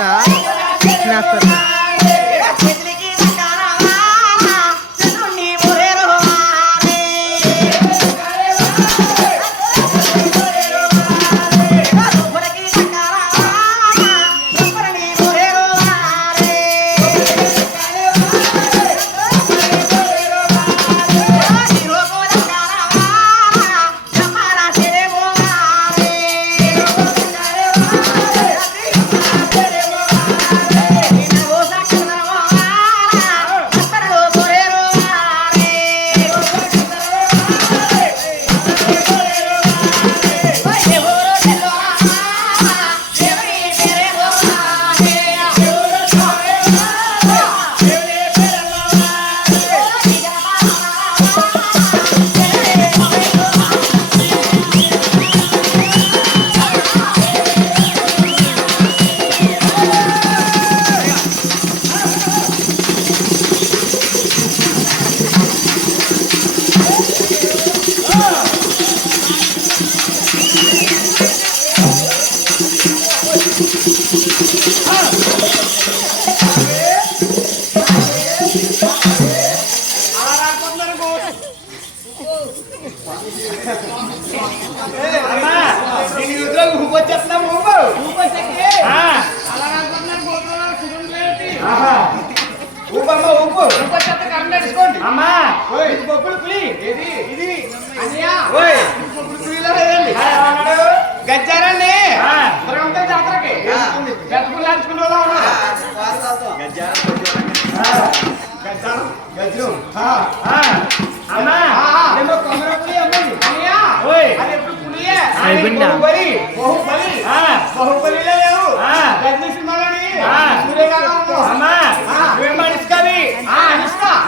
అక్క తినేస్తారు. గజ్జారండి జాతరకి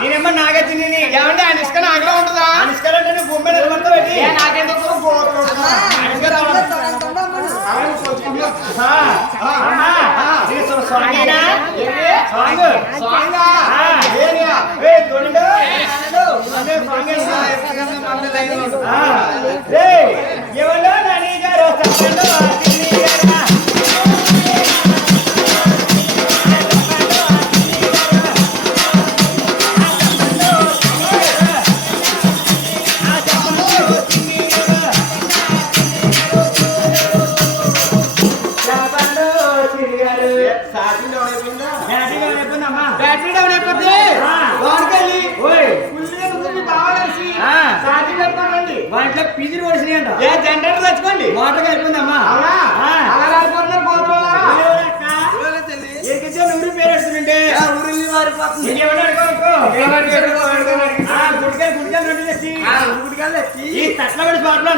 నేనేమో నాగతిని ఏమంటే అనుష్క నాగలో ఉంటుందా? అనుష్కంటే నువ్వు భూమి మీద పెట్టి నాకెందుకు ఎవరో నని గారు బ్యాటరీ డౌన్ అయిపోతే వాటిలో పీజీలు పడిసినాయంట. జనరేటర్ తెచ్చుకోండి వాటర్ అయిపోయిందమ్మా. ఊరి పేరు వస్తుంటే ఊరి మారిపోతుంది. గుడికాయలు తెచ్చి ఈ తట్ల పడి స్పాట్లో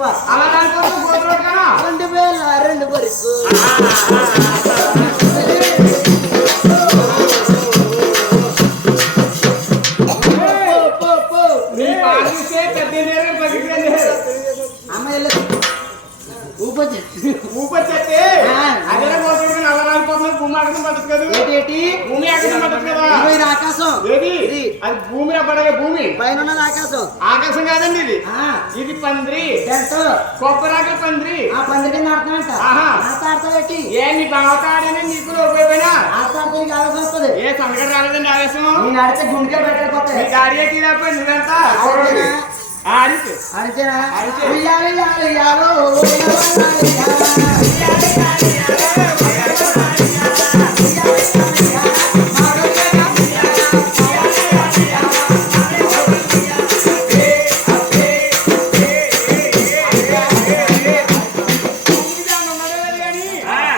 తక్కువ అలా దానికోసం గోత్రం కదా 2002 వరకు నీ పాలు చూస్తే పెద్ద పగిలిపోయింది అమ్మాయి ఊపొచ్చేస్తే అదే గోత్రం అలా రాలిపోతుంది భూమి ఆకాశం పద్ధతి కదా ఏంటి భూమి ఆకాశం పద్ధతి కదా ఇది ఆకాశం ఏది అది భూమి పడగ భూమి పైన ఉన్నది ఆకాశం ఆకాశం కాదండి ఇది ఇది పందిరి కొబ్బరాక పందిరి ఆ పందిరి కింద ఆడుతానంట ఆహా. ఆడతాడేటి ఏ నీ బావతాడని నీకు లోపోయిపోయినా ఆడతాడితే నీకు ఆలోచన వస్తుంది ఏ సంగతి రాలేదండి ఆవేశం నేను ఆడితే గుండె పెట్టకపోతే నీ గాడి ఎక్కి రాకపోయి నువ్వెంత ఆడితే అడితేనా అడితే. ఉయ్యాలి యాలు యాలు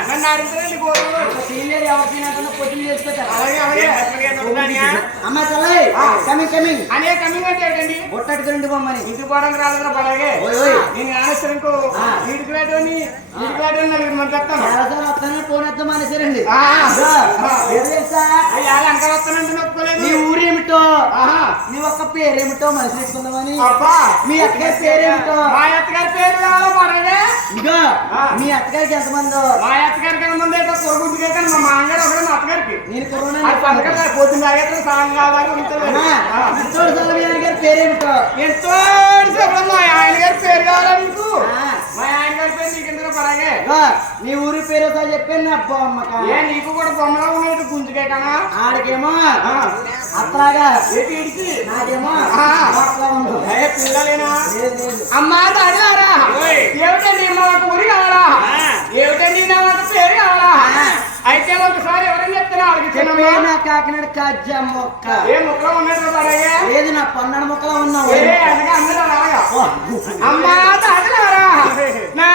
నన్ను అడుగుతానండి గోత్రం సీనియర్ ఎవరికైనా పొద్దున్న చేసుకుంటారు అలాగే అలాగే అమ్మ చల్లై కమింగ్ కమింగ్ అనే కమింగ్ అంటే ఏంటండి బొట్టడికి రెండు బొమ్మని ఇంటి పోవడానికి రాలేదా పడగే ఓయ్ ఓయ్ నేను ఆనెసరికి వీడికి లేటని నలుగురు మంది చెప్తాను చాలాసార్లు వస్తానని ఫోన్ ఎత్తాం మానేశారండి ఆ. తెలుసా అయ్యా వెనకాల వస్తానంటే నొప్పుకోలేదు నీ ఊరేమిటో ఆహా. నీ ఒక్క పేరేమిటో మనసు పెట్టుకుందామని అబ్బా మీ అక్కగారి పేరేమిటో మా అత్తగారి పేరు కావాలో పడగే ఇగో ఆ. మీ అత్తగారికి ఎంతమందో మా అత్తగారి కన్నా ముందు అయితే కొడుకుంటుకే కానీ మా మామగారు ఒకడే మా అత్తగారికి నేను కరోనా అది పథకం పొద్దున్న తాగేస్తే సాయం కావాలి ఉంటుంది చూడు సార్ మీ గారి పేరేమిటో ఎంతో చెప్పడం మా ఆయన గారి పేరు కావాలా నీకు ఆ. మా ఆయన గారి పేరు నీకు ఎందుకు పడగే ఇగో నీ ఊరి పేరు సార్ చెప్పాను నా బొమ్మక ఏ నీకు కూడా బొమ్మలా ఉన్నట్టు గుంజుకే కన్నా ఆడికేమో అట్లాగా ఏంటి ఇడికి నాకేమో ఆ. అట్లా ఉంది. ఏ పిల్లలేనా లేదు, లేదు. అమ్మా దాడారా ఓయ్. ఏమిటండి మా ఒక ఊరి కావాలా ఏమిటండి నా ఒక పేరు కావాలా ఆ. అయితే ఒకసారి ఎవరైనా చెప్తాను వాళ్ళకి చెప్పే చిన్న నా కాకినాడ కాజ్జా మొక్క ఏ ముక్కలో ఉన్నట్టు పడగే లేదు నా పన్నెండు మొక్కలో ఉన్నావు ఏ అందుకే అందరూ అలాగా ఓ. అమ్మా దాడారా నా